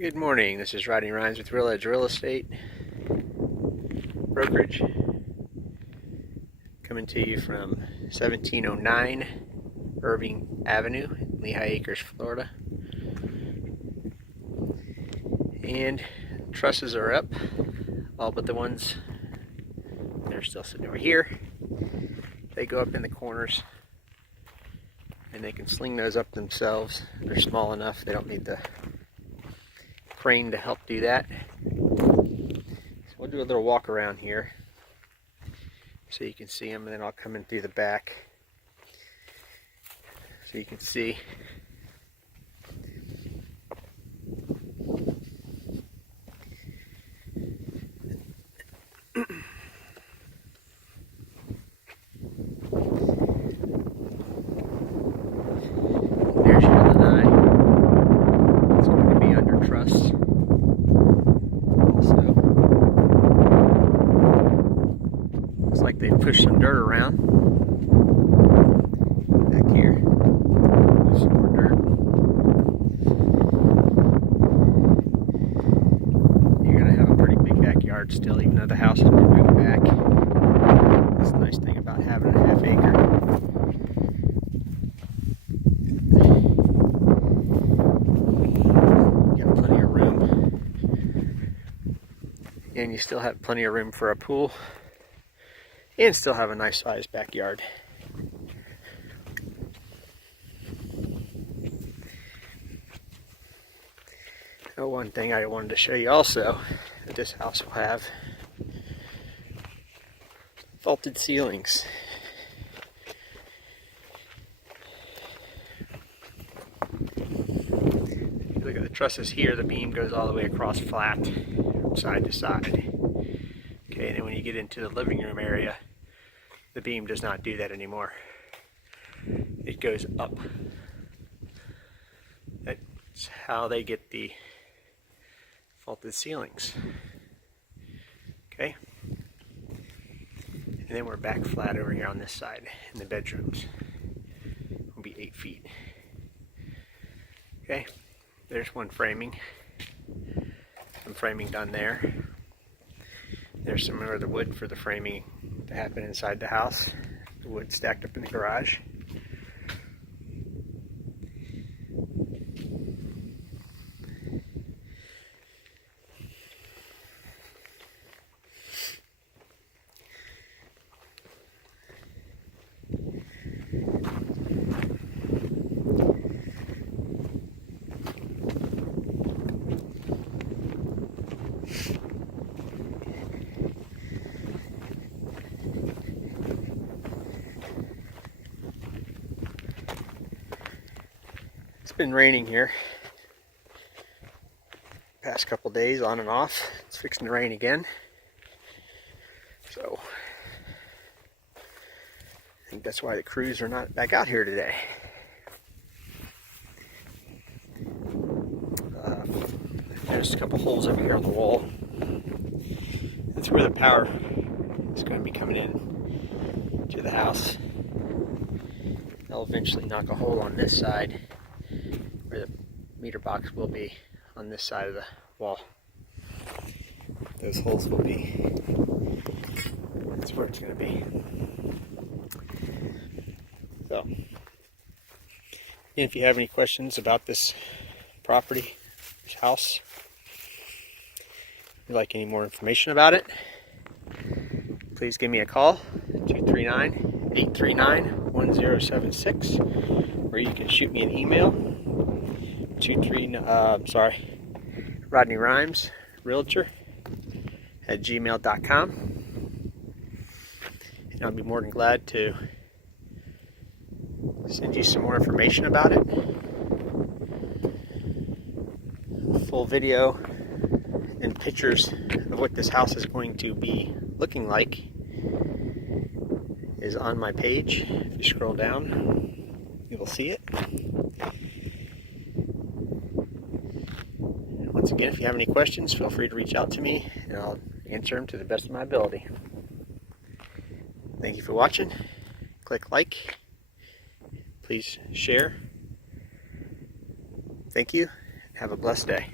Good morning, this is Rodney Rhymes with Real Edge Real Estate Brokerage, coming to you from 1709 Irving Avenue, Lehigh Acres, Florida. And trusses are up, all but the ones that are still sitting over here. They go up in the corners and they can sling those up themselves. They're small enough, they don't need the crane to help do that. So we'll do a little walk around here so you can see them, and then I'll come in through the back so you can see. There's your lanai. It's going to be under truss. Also, looks like they pushed some dirt around back here. There's some more dirt. You're going to have a pretty big backyard still, even though the house has been moved back. That's the nice thing about having a half acre. And you still have plenty of room for a pool and still have a nice sized backyard. Oh, one thing I wanted to show you also, that this house will have vaulted ceilings. If you look at the trusses here, the beam goes all the way across flat from side to side. Okay, and then when you get into the living room area, the beam does not do that anymore. It goes up. That's how they get the vaulted ceilings. Okay? And then we're back flat over here on this side in the bedrooms. Will be 8 feet. Okay, there's one framing. Some framing done there. There's some more of the wood for the framing to happen inside the house. The wood stacked up in the garage. It's been raining here past couple days, on and off. It's fixing to rain again, so I think that's why the crews are not back out here today. There's a couple holes over here on the wall. That's where the power is going to be coming in to the house. I'll eventually knock a hole on this side where the meter box will be, on this side of the wall. Those holes will be, that's where it's going to be. So, and if you have any questions about this property, this house, if you'd like any more information about it, please give me a call, 239-839-1076, or you can shoot me an email, Rodney Rhymes Realtor at gmail.com, and I'll be more than glad to send you some more information about it. Full video and pictures of what this house is going to be looking like is on my page. If you scroll down, you will see it. Once again, if you have any questions, feel free to reach out to me and I'll answer them to the best of my ability. Thank you for watching. Click like. Please share. Thank you. Have a blessed day.